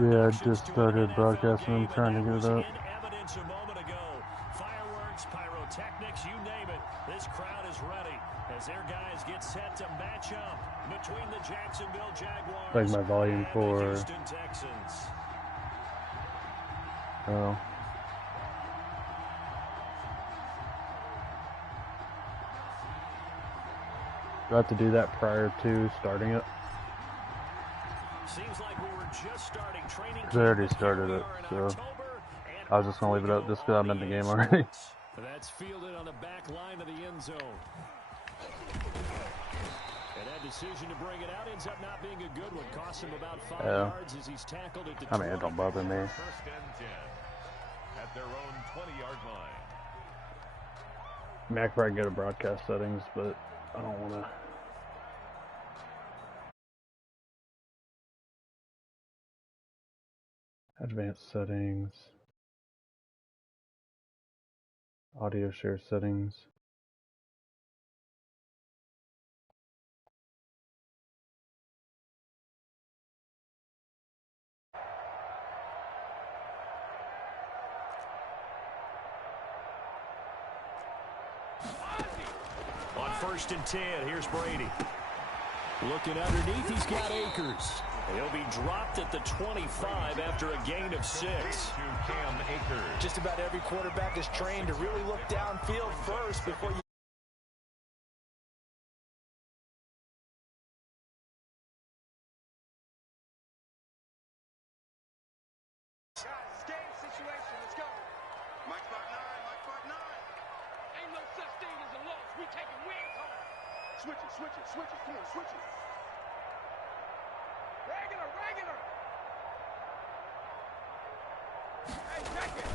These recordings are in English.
Yeah, I just started broadcasting. I'm trying to get it up. Evidence a moment ago. Fireworks, pyrotechnics, you name it. This crowd is ready as their guys get set to match up between the Jacksonville Jaguars Like my volume and for the Houston Texans. Oh. Do I have to do that prior to starting it? Seems like we were just starting training. Because I already started it, so I was just going to leave it up just because I'm in the game already. That's fielded on the back line of the end zone. And that decision to bring it out ends up not being a good one. Costs him about 5 yards as he's tackled at the 20. I mean, it don't bother me. First and 10 at their own 20-yard line. I mean, I could probably go to broadcast settings, but I don't want to. Advanced settings. Audio share settings. On 1st and 10, here's Brady. Looking underneath, he's got Akers. He'll be dropped at the 25 after a gain of 6. Just about every quarterback is trained to really look downfield first before you. Guys, game situation. Let's go. Mike 5'9", Mike 5'9". Ain't no such thing as a loss. We taking wins home. Switch it, switch it, switch it. Come on, switch it. Regular, regular. Hey, check it.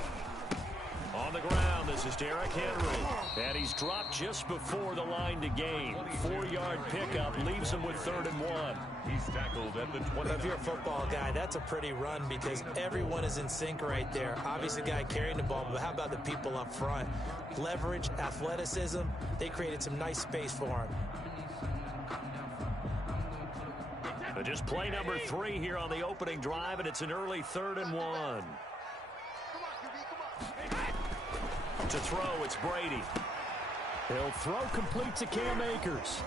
On the ground, this is Derrick Henry. And he's dropped just before the line to gain. 4-yard pickup leaves him with 3rd and 1. He's tackled at the 20. If you're a football guy, that's a pretty run because everyone is in sync right there. Obviously, the guy carrying the ball, but how about the people up front? Leverage, athleticism, they created some nice space for him. Just play number 3 here on the opening drive, and it's an early 3rd and 1. To throw, it's Brady. He'll throw complete to Cam Akers.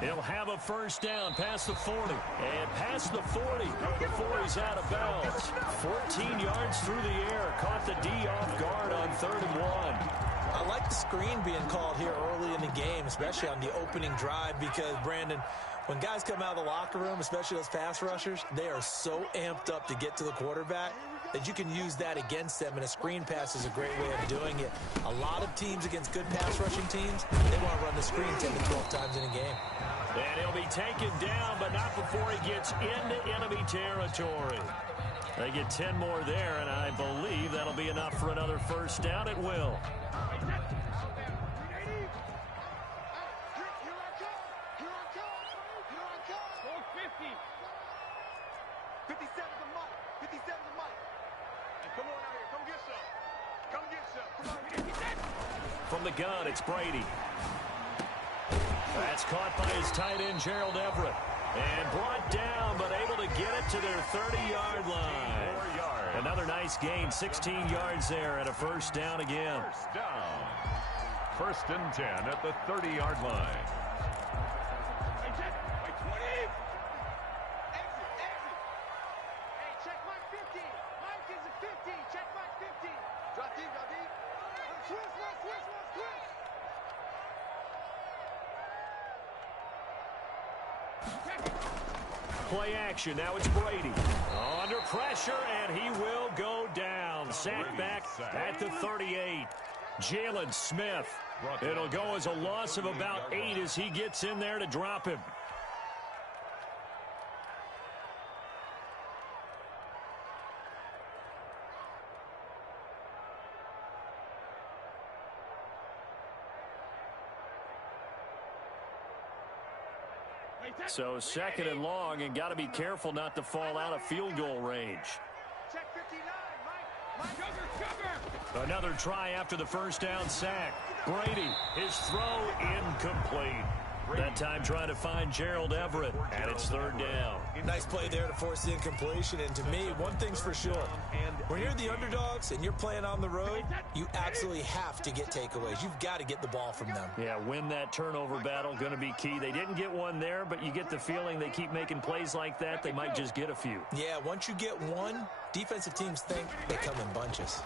He'll have a first down past the 40. And past the 40 before he's out of bounds. 14 yards through the air. Caught the D off guard on 3rd and 1. I like the screen being called here early in the game, especially on the opening drive, because, Brandon, when guys come out of the locker room, especially those pass rushers, they are so amped up to get to the quarterback that you can use that against them, and a screen pass is a great way of doing it. A lot of teams against good pass rushing teams, they want to run the screen 10 to 12 times in a game. And he'll be taken down, but not before he gets into enemy territory. They get 10 more there, and I believe that'll be enough for another first down. It will. From the gun, it's Brady. That's caught by his tight end, Gerald Everett. And brought down, but able to get it to their 30-yard line. 4 yards. Another nice gain, 16 yards there, and a first down again. First down. 1st and 10 at the 30-yard line. Play action. Now it's Brady. Under pressure, and he will go down. Sacked back at the 38. Jalen Smith. It'll go as a loss of about 8 as he gets in there to drop him. So 2nd and long, and got to be careful not to fall out of field goal range. Another try after the first down sack. Brady, his throw incomplete. That time trying to find Gerald Everett, and it's third down. Nice play there to force the incompletion. And to me, one thing's for sure. When you're the underdogs and you're playing on the road, you absolutely have to get takeaways. You've got to get the ball from them. Yeah, win that turnover battle, going to be key. They didn't get one there, but you get the feeling they keep making plays like that, they might just get a few. Yeah, once you get one, defensive teams think they come in bunches.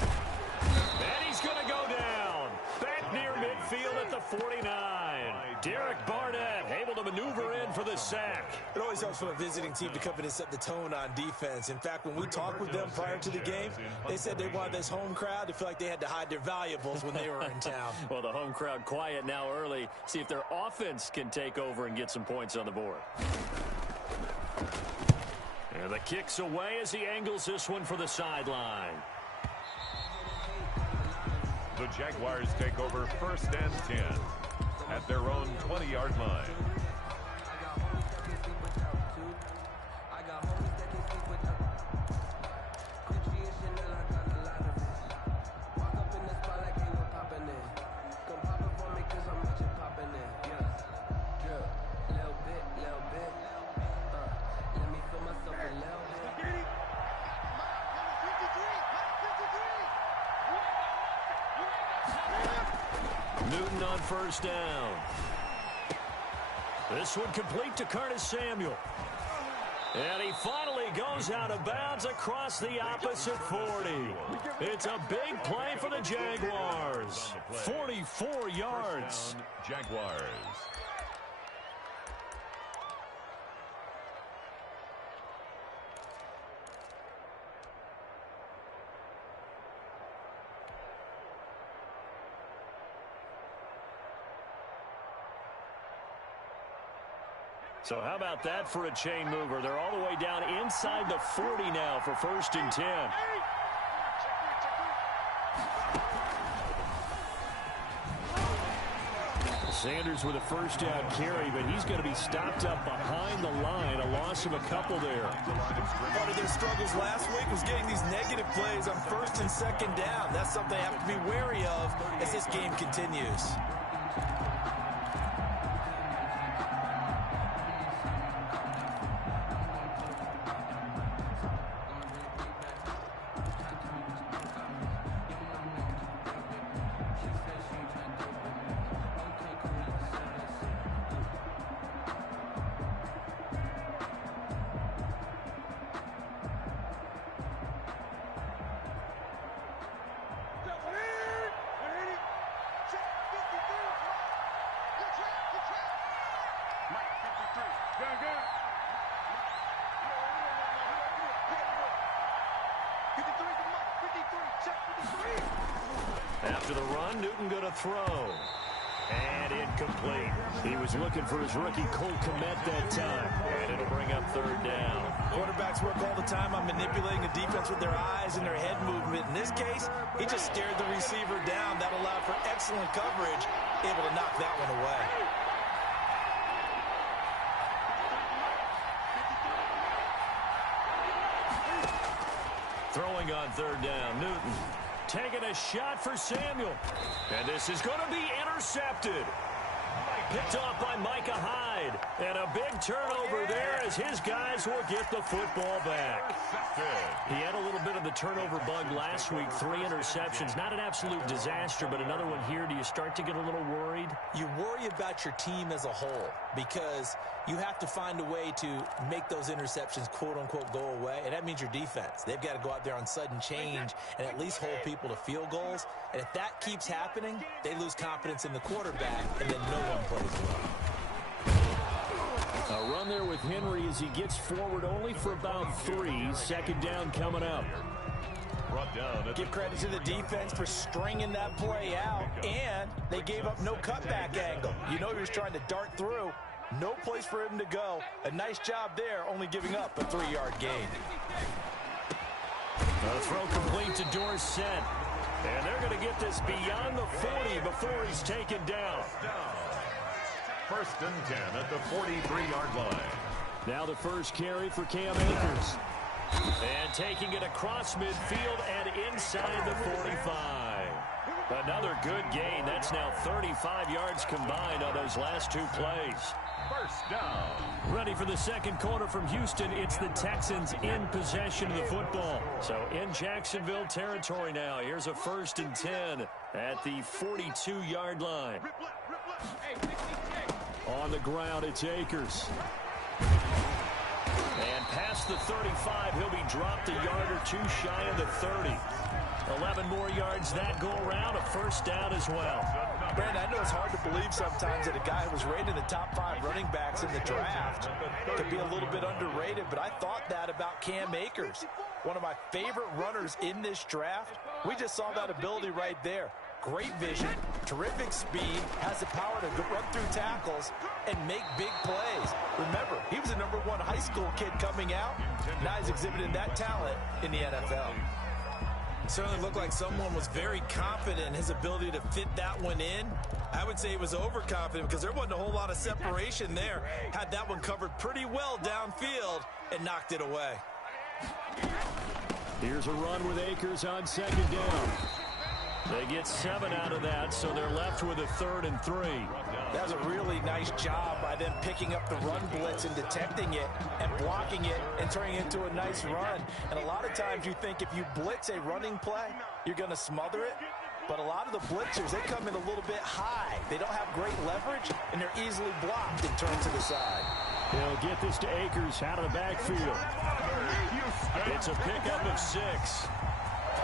And he's going to go down. Back near midfield at the 49. Derek Barnett able to maneuver in for the sack. It always helps for a visiting team to come in and set the tone on defense. In fact, when we talked with them prior to the game, they said they wanted this home crowd to feel like they had to hide their valuables when they were in town. Well, the home crowd quiet now early. See if their offense can take over and get some points on the board. And the kick's away as he angles this one for the sideline. The Jaguars take over 1st and 10 at their own 20-yard line. Newton on first down. This one complete to Curtis Samuel. And he finally goes out of bounds across the opposite 40. It's a big play for the Jaguars. 44 yards. Jaguars. So how about that for a chain mover? They're all the way down inside the 40 now for 1st and 10. Sanders with a first down carry, but he's going to be stopped up behind the line. A loss of a couple there. Part of their struggles last week was getting these negative plays on 1st and 2nd down. That's something they have to be wary of as this game continues. After the run, Newton going to throw. And incomplete. He was looking for his rookie Cole Kmet that time. And it'll bring up 3rd down. Quarterbacks work all the time on manipulating the defense with their eyes and their head movement. In this case, he just stared the receiver down. That allowed for excellent coverage, able to knock that one away. Throwing on 3rd down, Newton taking a shot for Samuel. And this is going to be intercepted. Picked off by Micah Hyde. And a big turnover there as his guys will get the football back. He had a little bit of the turnover bug last week. 3 interceptions. Not an absolute disaster, but another one here. Do you start to get a little worried? You worry about your team as a whole because you have to find a way to make those interceptions, quote-unquote, go away, and that means your defense. They've got to go out there on sudden change and at least hold people to field goals. And if that keeps happening, they lose confidence in the quarterback, and then no one plays well. A run there with Henry as he gets forward only for about 3. 2nd down coming up. Give credit to the defense for stringing that play out, and they gave up no cutback angle. You know he was trying to dart through. No place for him to go. A nice job there, only giving up a 3-yard gain. A throw complete to Dorsett. And they're going to get this beyond the 40 before he's taken down. 1st and 10 at the 43-yard line. Now the first carry for Cam Akers. And taking it across midfield and inside the 45. Another good gain. That's now 35 yards combined on those last two plays. First down. Ready for the second quarter from Houston. It's the Texans in possession of the football. So in Jacksonville territory now. Here's a 1st and 10 at the 42-yard line. On the ground, it's Akers. And past the 35, he'll be dropped a yard or two shy of the 30. 11 more yards that go around, a 1st down as well. Brandon, I know it's hard to believe sometimes that a guy who was rated in the top 5 running backs in the draft could be a little bit underrated, but I thought that about Cam Akers. One of my favorite runners in this draft. We just saw that ability right there. Great vision, terrific speed, has the power to run through tackles and make big plays. Remember, he was a #1 high school kid coming out. Now he's exhibiting that talent in the NFL. It certainly looked like someone was very confident in his ability to fit that one in. I would say he was overconfident because there wasn't a whole lot of separation there. Had that one covered pretty well downfield and knocked it away. Here's a run with Akers on 2nd down. They get 7 out of that, so they're left with a 3rd and 3. That was a really nice job by them picking up the run blitz and detecting it and blocking it and turning it into a nice run. And a lot of times you think if you blitz a running play, you're going to smother it. But a lot of the blitzers, they come in a little bit high. They don't have great leverage, and they're easily blocked and turned to the side. They'll get this to Akers out of the backfield. It's a pickup of 6.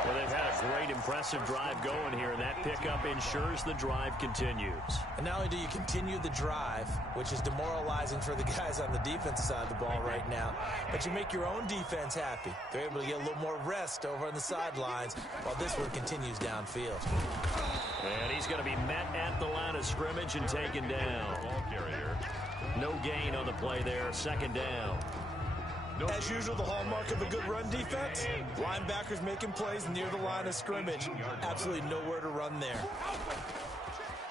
Well, they've had a great, impressive drive going here, and that pickup ensures the drive continues. And not only do you continue the drive, which is demoralizing for the guys on the defensive side of the ball right now, but you make your own defense happy. They're able to get a little more rest over on the sidelines while this one continues downfield. And he's going to be met at the line of scrimmage and taken down. Ball carrier. No gain on the play there, 2nd down. As usual, the hallmark of a good run defense, linebackers making plays near the line of scrimmage. Absolutely nowhere to run there.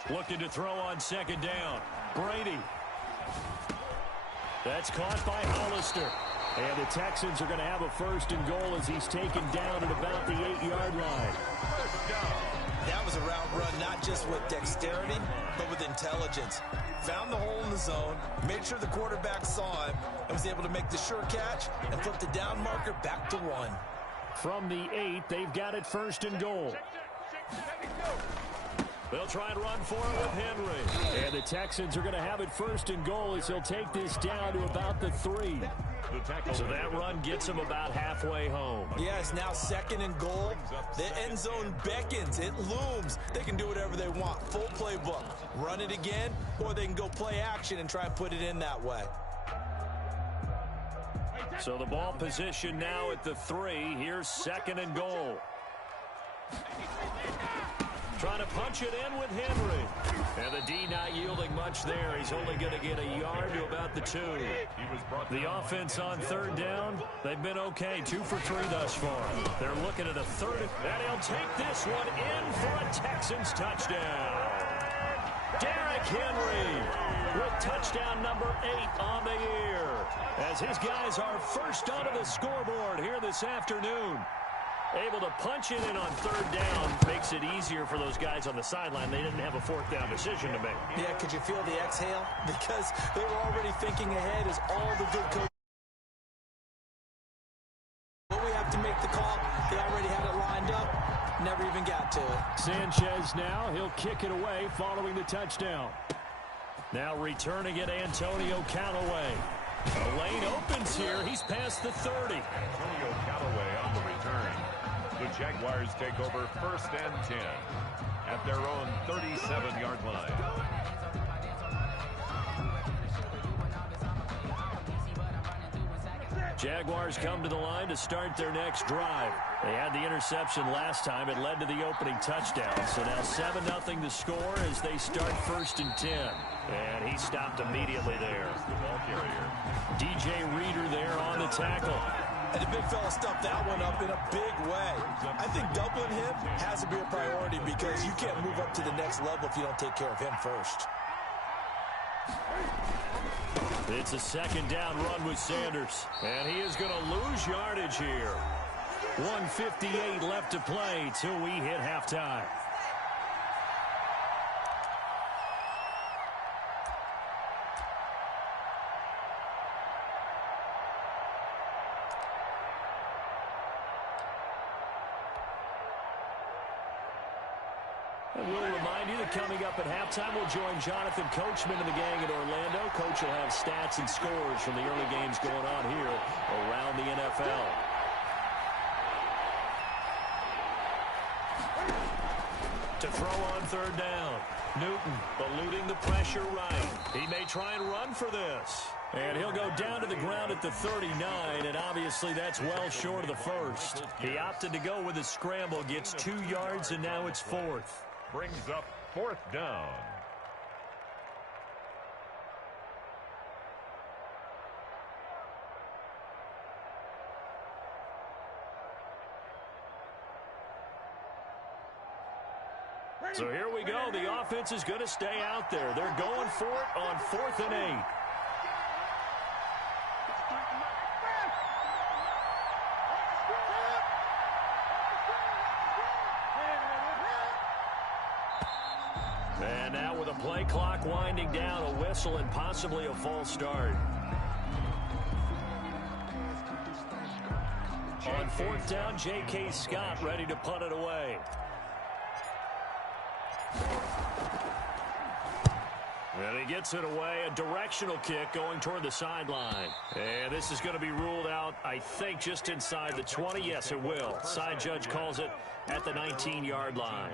Looking to throw on 2nd down. Brady. That's caught by Hollister. And the Texans are going to have a 1st and goal as he's taken down at about the 8-yard line. That was a route run, not just with dexterity, but with intelligence. Found the hole in the zone, made sure the quarterback saw him, and was able to make the sure catch and flip the down marker back to 1. From the 8, they've got it 1st and goal. They'll try and run for it with Henry. And the Texans are going to have it 1st and goal as he'll take this down to about the 3. So that run gets them about halfway home. Yes, now 2nd and goal. The end zone beckons. It looms. They can do whatever they want. Full playbook. Run it again, or they can go play action and try and put it in that way. So the ball position now at the 3. Here's 2nd and goal. Trying to punch it in with Henry. And the D not yielding much there. He's only going to get a yard to about the 2. The offense on 3rd down, they've been okay. 2 for 3 thus far. They're looking at a 3rd, and he'll take this one in for a Texans touchdown. Derrick Henry with touchdown number 8 on the year. As his guys are first onto the scoreboard here this afternoon. Able to punch it in on 3rd down. Makes it easier for those guys on the sideline. They didn't have a 4th down decision to make. Yeah, could you feel the exhale? Because they were already thinking ahead as all the good coaches. When we have to make the call, they already had it lined up. Never even got to it. Sanchez now. He'll kick it away following the touchdown. Now returning it, Antonio Callaway. The lane opens here. He's past the 30. Antonio Callaway on the return. The Jaguars take over 1st and 10 at their own 37-yard line. Jaguars come to the line to start their next drive. They had the interception last time. It led to the opening touchdown. So now 7-0 the score as they start 1st and 10. And he stopped immediately there. The ball carrier. DJ Reader there on the tackle. And the big fella stuffed that one up in a big way. I think doubling him has to be a priority because you can't move up to the next level if you don't take care of him first. It's a 2nd down run with Sanders. And he is going to lose yardage here. 1:58 left to play till we hit halftime. And we'll remind you that coming up at halftime, we'll join Jonathan Coachman and the gang in Orlando. Coach will have stats and scores from the early games going on here around the NFL. To throw on third down. Newton eluding the pressure right. He may try and run for this. And he'll go down to the ground at the 39, and obviously that's well short of the first. He opted to go with a scramble, gets 2 yards, and now it's fourth. Brings up fourth down. So here we go. The offense is going to stay out there. They're going for it on 4th and 8. And now with a play clock winding down, a whistle and possibly a false start. On 4th down, J.K. Scott ready to punt it away. And he gets it away, a directional kick going toward the sideline. And this is going to be ruled out, I think, just inside the 20. Yes, it will. Side judge calls it at the 19-yard line.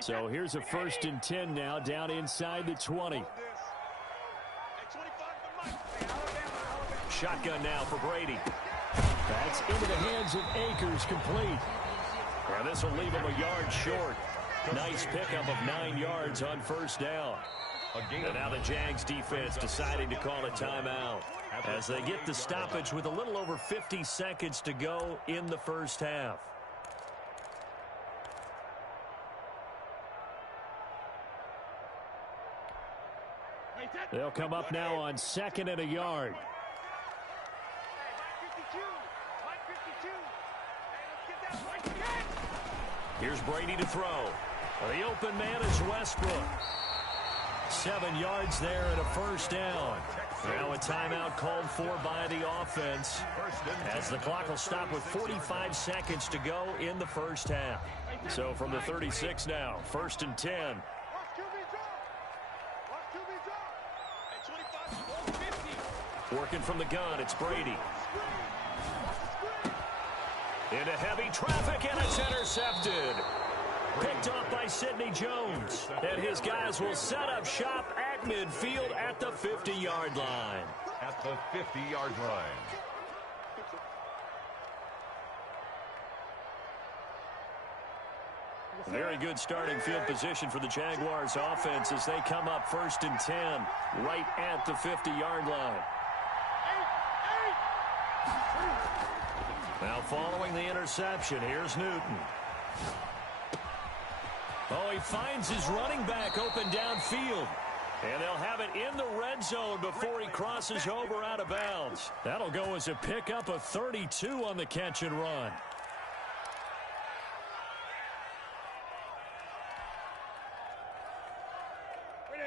So here's a 1st and 10 now, down inside the 20. Shotgun now for Brady. That's into the hands of Akers, complete. And this will leave him a yard short. Nice pickup of 9 yards on 1st down. And now the Jags defense deciding to call a timeout as they get the stoppage with a little over 50 seconds to go in the first half. They'll come up now on 2nd and a yard. Here's Brady to throw. The open man is Westbrook. 7 yards there and a 1st down. Now a timeout called for by the offense as the clock will stop with 45 seconds to go in the first half. So from the 36 now, 1st and 10. Working from the gun, it's Brady. Into heavy traffic, and it's intercepted. Picked off by Sidney Jones. And his guys will set up shop at midfield at the 50-yard line. At the 50-yard line. Very good starting field position for the Jaguars offense as they come up 1st and 10 right at the 50-yard line. Now following the interception, here's Newton. Oh, he finds his running back open downfield. And they'll have it in the red zone before he crosses over out of bounds. That'll go as a pickup of 32 on the catch and run.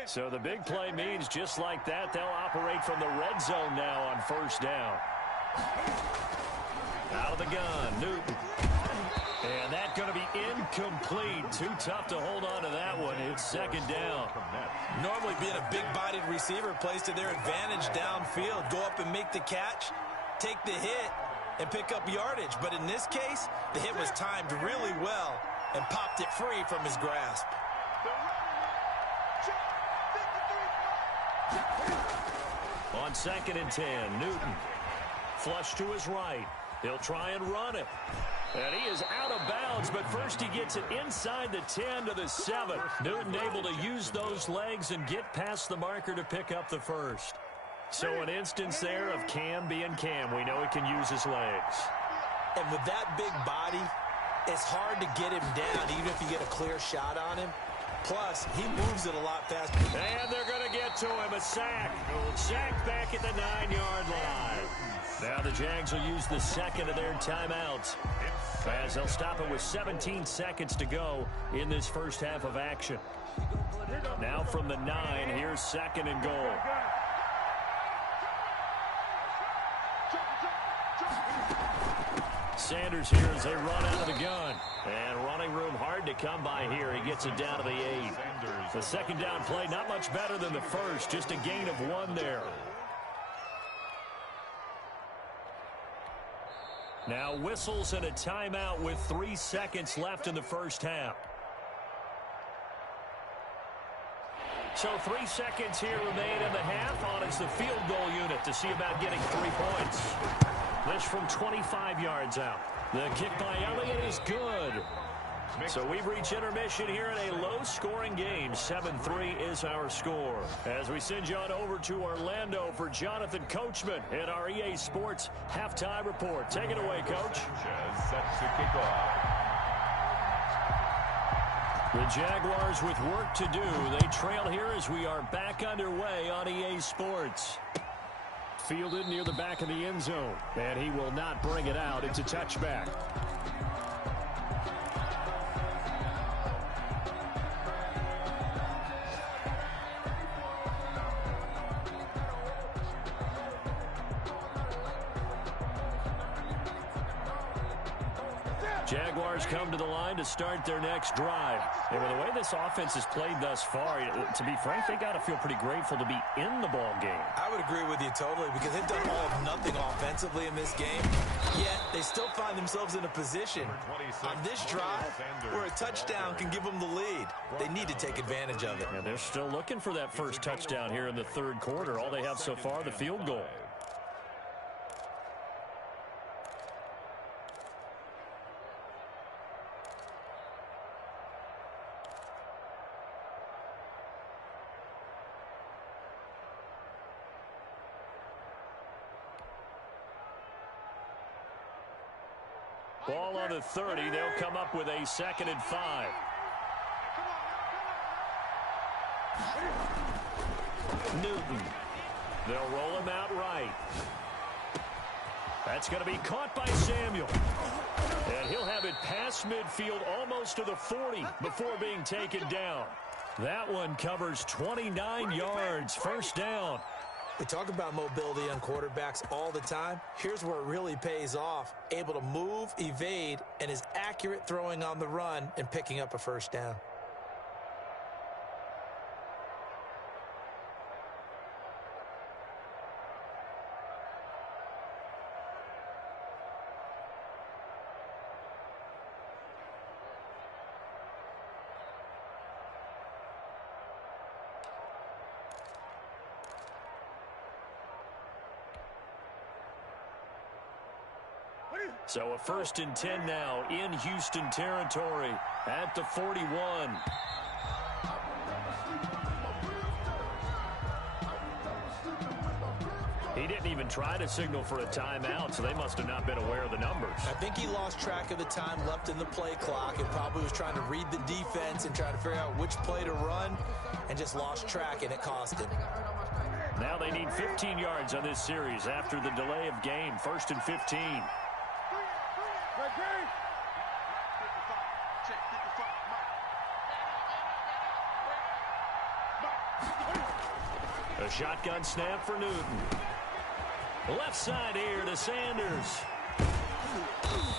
So the big play means just like that, they'll operate from the red zone now on 1st down. Out of the gun, Newton. And that's going to be incomplete. Too tough to hold on to that one. It's 2nd down. Normally being a big-bodied receiver plays to their advantage downfield. Go up and make the catch, take the hit, and pick up yardage. But in this case, the hit was timed really well and popped it free from his grasp. On 2nd and 10, Newton. Flush to his right. He'll try and run it. And he is out of bounds, but first he gets it inside the 10 to the 7. Newton able to use those legs and get past the marker to pick up the first. So an instance there of Cam being Cam. We know he can use his legs. And with that big body, it's hard to get him down, even if you get a clear shot on him. Plus, he moves it a lot faster. And they're going to get to him. A sack. Sack back at the 9-yard line. Now the Jags will use the second of their timeouts as they'll stop it with 17 seconds to go in this first half of action. Now from the 9, here's 2nd and goal. Sanders here as they run out of the gun. And running room hard to come by here. He gets it down to the 8. The second down play not much better than the first. Just a gain of 1 there. Now whistles and a timeout with 3 seconds left in the first half. So 3 seconds here remain in the half. On is the field goal unit to see about getting 3 points. This from 25 yards out. The kick by Elliott is good. So we've reached intermission here in a low-scoring game. 7-3 is our score. As we send you on over to Orlando for Jonathan Coachman in our EA Sports Halftime Report. Take it away, Coach. Set to kick off. The Jaguars with work to do. They trail here as we are back underway on EA Sports. Fielded near the back of the end zone. And he will not bring it out. It's a touchback. Jaguars come to the line to start their next drive. And with the way this offense has played thus far, to be frank, they got to feel pretty grateful to be in the ball game. I would agree with you totally because they've done all of nothing offensively in this game, yet they still find themselves in a position on this drive where a touchdown can give them the lead. They need to take advantage of it. And they're still looking for that first touchdown here in the third quarter. All they have so far, the field goal. Ball on the 30. They'll come up with a 2nd and 5. Newton. They'll roll him out right. That's going to be caught by Samuel. And he'll have it past midfield almost to the 40 before being taken down. That one covers 29 yards. First down. We talk about mobility on quarterbacks all the time. Here's where it really pays off. Able to move, evade, and is accurate throwing on the run and picking up a first down. So a 1st and 10 now in Houston territory at the 41. He didn't even try to signal for a timeout, so they must have not been aware of the numbers. I think he lost track of the time left in the play clock and probably was trying to read the defense and trying to figure out which play to run and just lost track, and it cost him. Now they need 15 yards on this series after the delay of game. 1st and 15. A shotgun snap for Newton. Left side here to Sanders.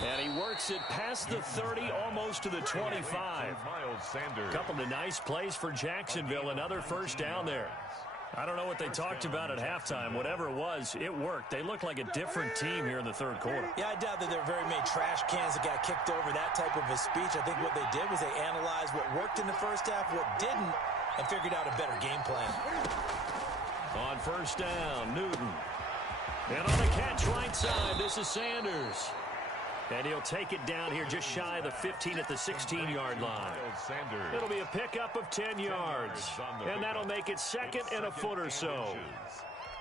And he works it past the 30, almost to the 25. Couple of nice plays for Jacksonville. Another first down there. I don't know what they talked about at halftime. Whatever it was, it worked. They look like a different team here in the third quarter. Yeah, I doubt that there are very many trash cans that got kicked over that type of a speech. I think what they did was they analyzed what worked in the first half, what didn't, and figured out a better game plan. On first down, Newton. And on the catch right side, this is Sanders. And he'll take it down here just shy of the 15 at the 16-yard line. It'll be a pickup of 10 yards. And that'll make it 2nd and a foot or so.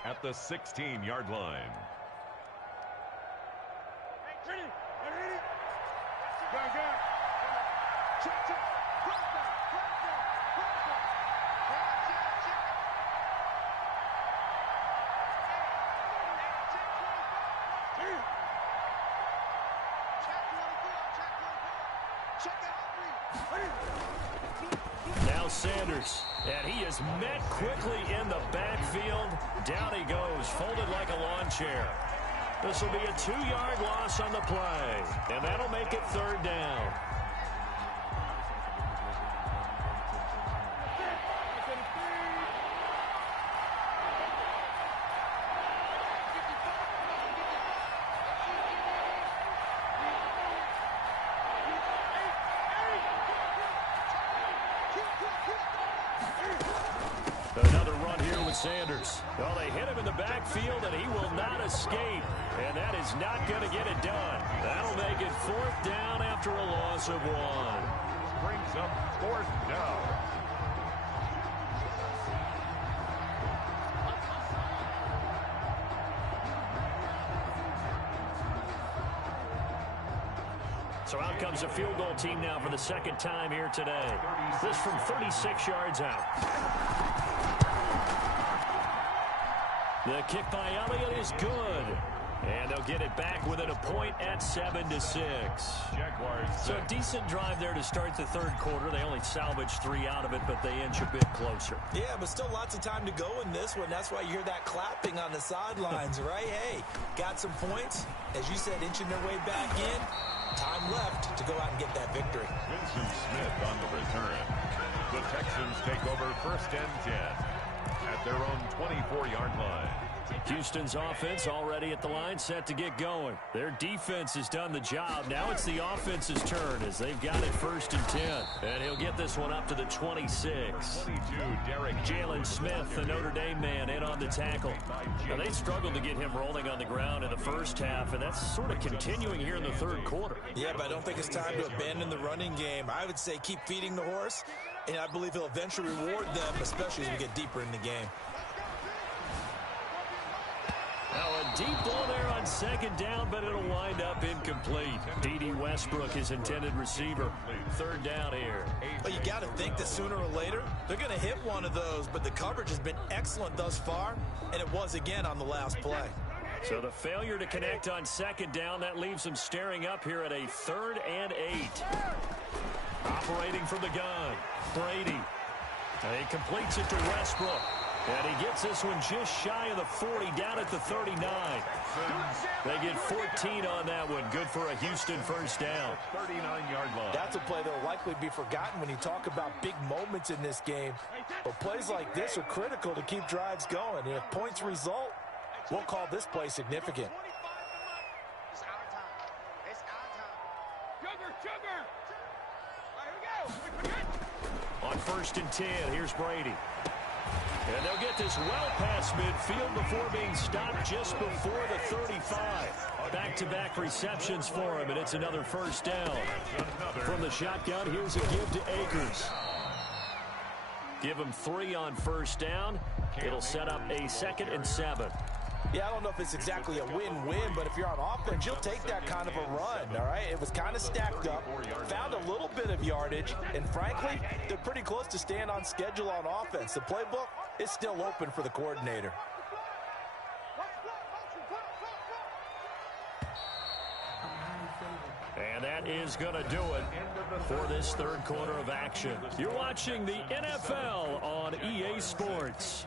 At the 16-yard line. Now Sanders, and he is met quickly in the backfield. Down he goes, folded like a lawn chair. This will be a 2-yard loss on the play, and that'll make it third down. Another run here with Sanders. Well, they hit him in the backfield, and he will not escape. And that is not going to get it done. That'll make it fourth down after a loss of 1. Brings up fourth down. So out comes a field goal team now for the second time here today. This from 36 yards out. The kick by Elliott is good. And they'll get it back within a point at 7-6. Jaguars. So a decent drive there to start the third quarter. They only salvaged 3 out of it, but they inch a bit closer. Yeah, but still lots of time to go in this one. That's why you hear that clapping on the sidelines, right? Hey, got some points. As you said, inching their way back in. Time left to go out and get that victory. Vincent Smith on the return. The Texans take over first and 10 at their own 24-yard line. Houston's offense already at the line, set to get going. Their defense has done the job. Now it's the offense's turn as they've got it first and 10. And he'll get this one up to the 26. 22, Derek Jalen Smith, the Notre Dame man, in on the tackle. Now, they struggled to get him rolling on the ground in the first half, and that's sort of continuing here in the third quarter. Yeah, but I don't think it's time to abandon the running game. I would say keep feeding the horse, and I believe he'll eventually reward them, especially as we get deeper in the game. Now a deep ball there on second down, but it'll wind up incomplete. D.D. Westbrook, his intended receiver. Third down here. Well, you got to think that sooner or later, they're going to hit one of those, but the coverage has been excellent thus far, and it was again on the last play. So the failure to connect on second down, that leaves them staring up here at a 3rd and 8. Operating from the gun, Brady. And he completes it to Westbrook. And he gets this one just shy of the 40, down at the 39. They get 14 on that one. Good for a Houston first down. 39-yard line. That's a play that will likely be forgotten when you talk about big moments in this game. But plays like this are critical to keep drives going. And if points result, we'll call this play significant. It's our time. It's our time. Sugar! All right, here we go. On first and 10, here's Brady. And they'll get this well past midfield before being stopped just before the 35. Back-to-back receptions for him, and it's another first down. From the shotgun, here's a give to Akers. Give him 3 on first down. It'll set up a 2nd and 7. Yeah, I don't know if it's exactly a win-win, but if you're on offense, you'll take that kind of a run, all right? It was kind of stacked up, found a little bit of yardage, and frankly, they're pretty close to staying on schedule on offense. The playbook is still open for the coordinator. And that is going to do it for this third quarter of action. You're watching the NFL on EA Sports.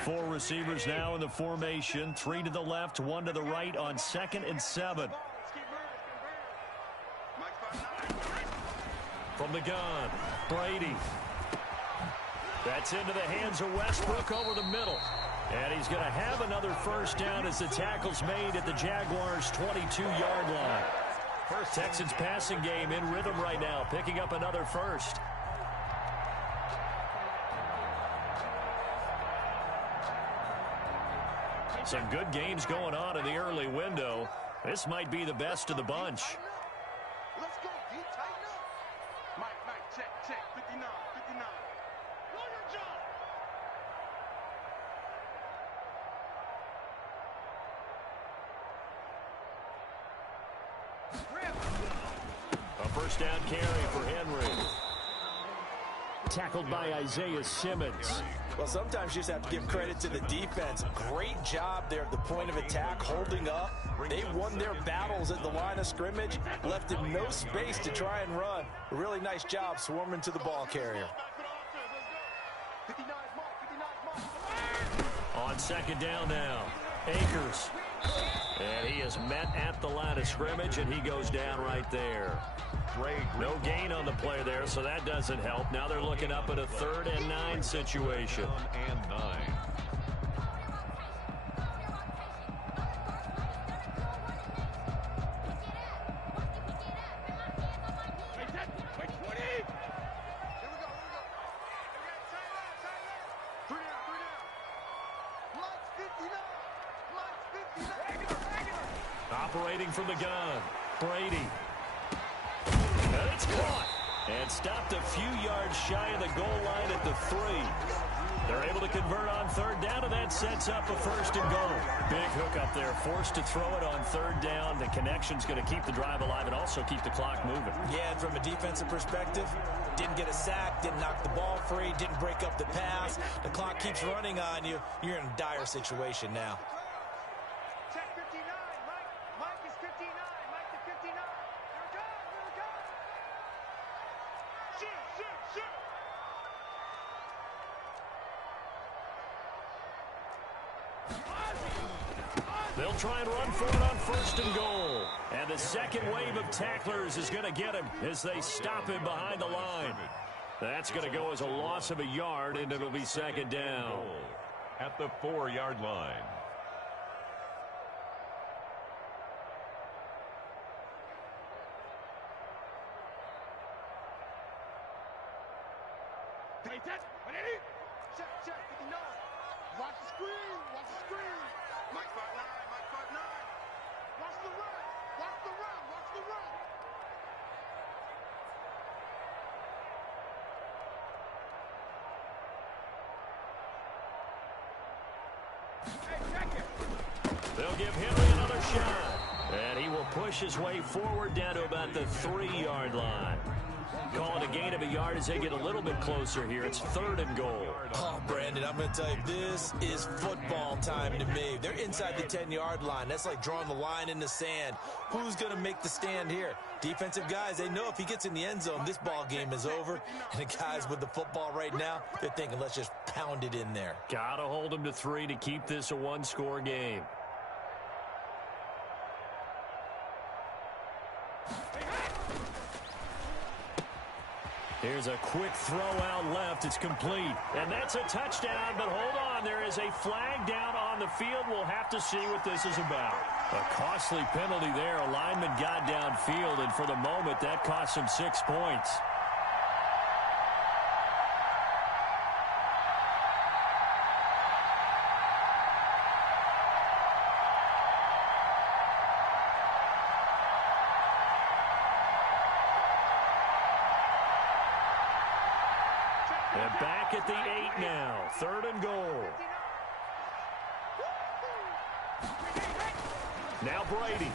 Four receivers now in the formation. 3 to the left, 1 to the right on 2nd and 7. From the gun, Brady. That's into the hands of Westbrook over the middle. And he's going to have another first down as the tackle's made at the Jaguars' 22-yard line. Texans passing game in rhythm right now, picking up another first. Some good games going on in the early window. This might be the best of the bunch. Let's go, D. Tighten up. Mike, check. 59. Know your job. A first down carry for Henry. tackled by Isaiah Simmons. Well, sometimes you just have to give credit to the defense. Great job there at the point of attack, holding up. They won their battles at the line of scrimmage, left him no space to try and run. A really nice job swarming to the ball carrier. On second down now, Akers. And he is met at the line of scrimmage, and he goes down right there. No gain on the play there, so that doesn't help. Now they're looking up at a 3rd and 9 situation. And 9. Operating from the gun, Brady. And it's caught and stopped a few yards shy of the goal line at the 3. They're able to convert on 3rd down, and that sets up a 1st and goal. Big hook up there, forced to throw it on 3rd down. The connection's going to keep the drive alive and also keep the clock moving. Yeah, and from a defensive perspective, didn't get a sack, didn't knock the ball free, didn't break up the pass. The clock keeps running on you. You're in a dire situation now. Check 59, Mike. Mike is 59. Mike to 59. Here it goes. Here it goes. Shoot, shoot, shoot. They'll try and run for it on 1st and goal. And the second wave of tacklers is going to get him as they stop him behind the line. That's going to go as a loss of a yard, and it'll be 2nd down. At the 4-yard line. Check, check, 59. Watch the screen, watch the screen. Mike 59, Mike 59. Watch the run, watch the run, watch the run. Hey, check it. They'll give Henry another shot. And he will push his way forward down to about the 3-yard line. Call it a gain of a yard as they get a little bit closer here. It's 3rd and goal. Oh, Brandon, I'm going to tell you, this is football time to me. They're inside the 10-yard line. That's like drawing the line in the sand. Who's going to make the stand here? Defensive guys, they know if he gets in the end zone, this ball game is over. And the guys with the football right now, they're thinking, let's just pound it in there. Got to hold him to 3 to keep this a 1-score game. Here's a quick throw out left. It's complete. And that's a touchdown, but hold on. There is a flag down on the field. We'll have to see what this is about. A costly penalty there. A lineman got downfield, and for the moment, that cost him 6 points. And back at the 8 now. 3rd and goal. Now Brady.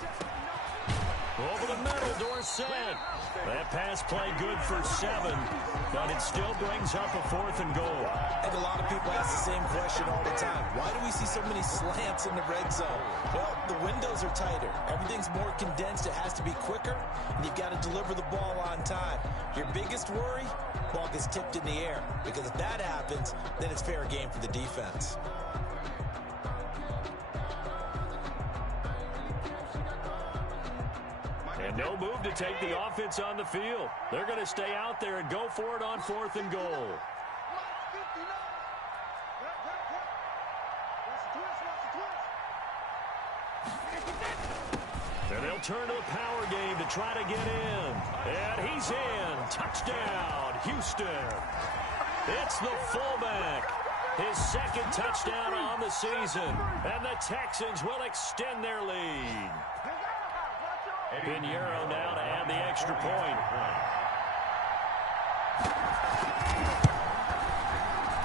Over the middle, Dorsett. That pass play good for 7, but it still brings up a 4th and goal. I think a lot of people ask the same question all the time. Why do we see so many slants in the red zone? Well, the windows are tighter. Everything's more condensed. It has to be quicker, and you've got to deliver the ball on time. Your biggest worry? Ball gets tipped in the air, because if that happens, then it's fair game for the defense. And no move to take the offense on the field. They're going to stay out there and go for it on 4th and goal. And they'll turn to the power game to try to get in. And he's in. Touchdown, Houston. It's the fullback. His 2nd touchdown on the season. And the Texans will extend their lead. Pinheiro now to add the extra point.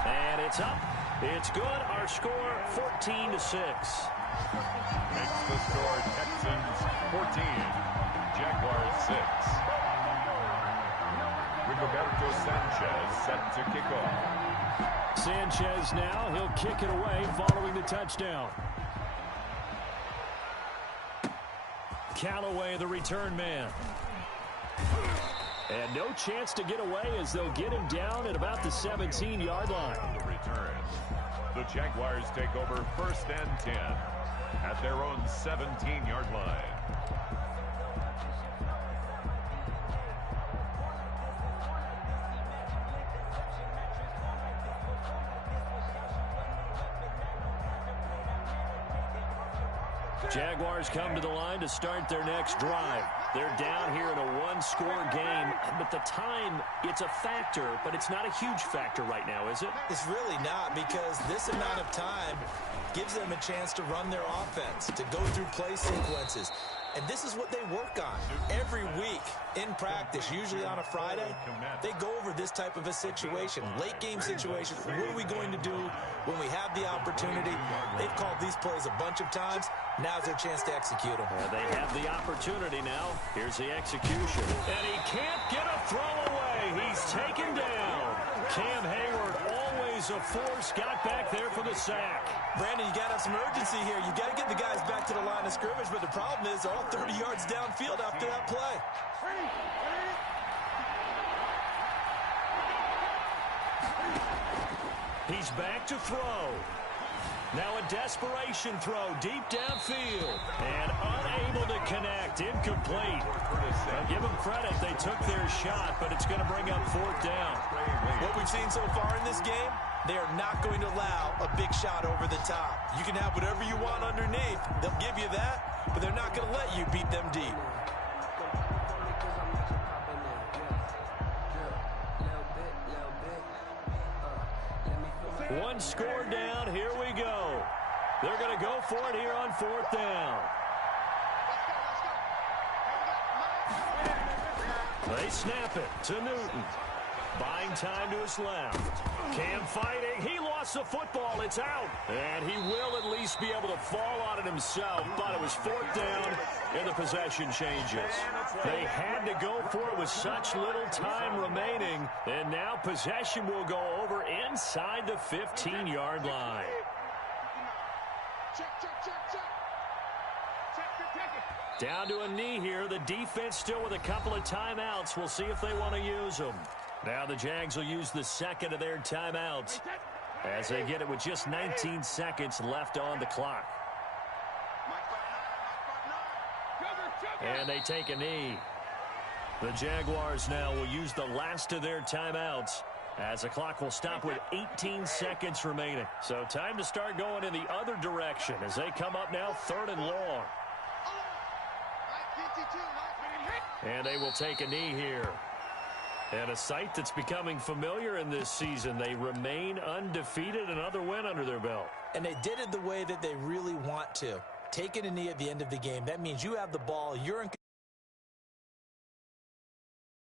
And it's up. It's good. Our score, 14-6. Makes the score Texans 14, Jaguars 6. With Roberto Sanchez set to kick off. Sanchez now, he'll kick it away following the touchdown. Callaway, the return man. And no chance to get away as they'll get him down at about the 17-yard line. On the return, the Jaguars take over 1st and 10 at their own 17-yard line. Jaguars come to the line to start their next drive. They're down here in a one-score game, but the time, it's a factor, but it's not a huge factor right now, is it? It's really not, because this amount of time gives them a chance to run their offense, to go through play sequences. And this is what they work on every week in practice, usually on a Friday. They go over this type of a situation, late game situation. What are we going to do when we have the opportunity? They've called these plays a bunch of times. Now's their chance to execute them. They have the opportunity now. Here's the execution. And he can't get a throw away. He's taken down. Cam Hayward, always a force, got back there for the sack. Brandon, you got to have some urgency here. You got to get the guys back to the line of scrimmage, but the problem is they're all 30 yards downfield after that play. He's back to throw. Now a desperation throw deep downfield. And unable to connect. Incomplete. Now give them credit. They took their shot, but it's going to bring up 4th down. What we've seen so far in this game, they are not going to allow a big shot over the top. You can have whatever you want underneath. They'll give you that, but they're not going to let you beat them deep. One score down. Here we go. They're going to go for it here on 4th down. They snap it to Newton. Buying time to his left. Cam fighting. He lost the football. It's out. And he will at least be able to fall on it himself. But it was 4th down and the possession changes. They had to go for it with such little time remaining. And now possession will go over inside the 15-yard line. Down to a knee here. The defense still with a couple of timeouts. We'll see if they want to use them. Now the Jags will use the second of their timeouts as they get it with just 19 seconds left on the clock. And they take a knee. The Jaguars now will use the last of their timeouts as the clock will stop with 18 seconds remaining. So time to start going in the other direction as they come up now 3rd and long. And they will take a knee here. And a sight that's becoming familiar in this season. They remain undefeated, another win under their belt. And they did it the way that they really want to. Taking a knee at the end of the game, that means you have the ball, you're in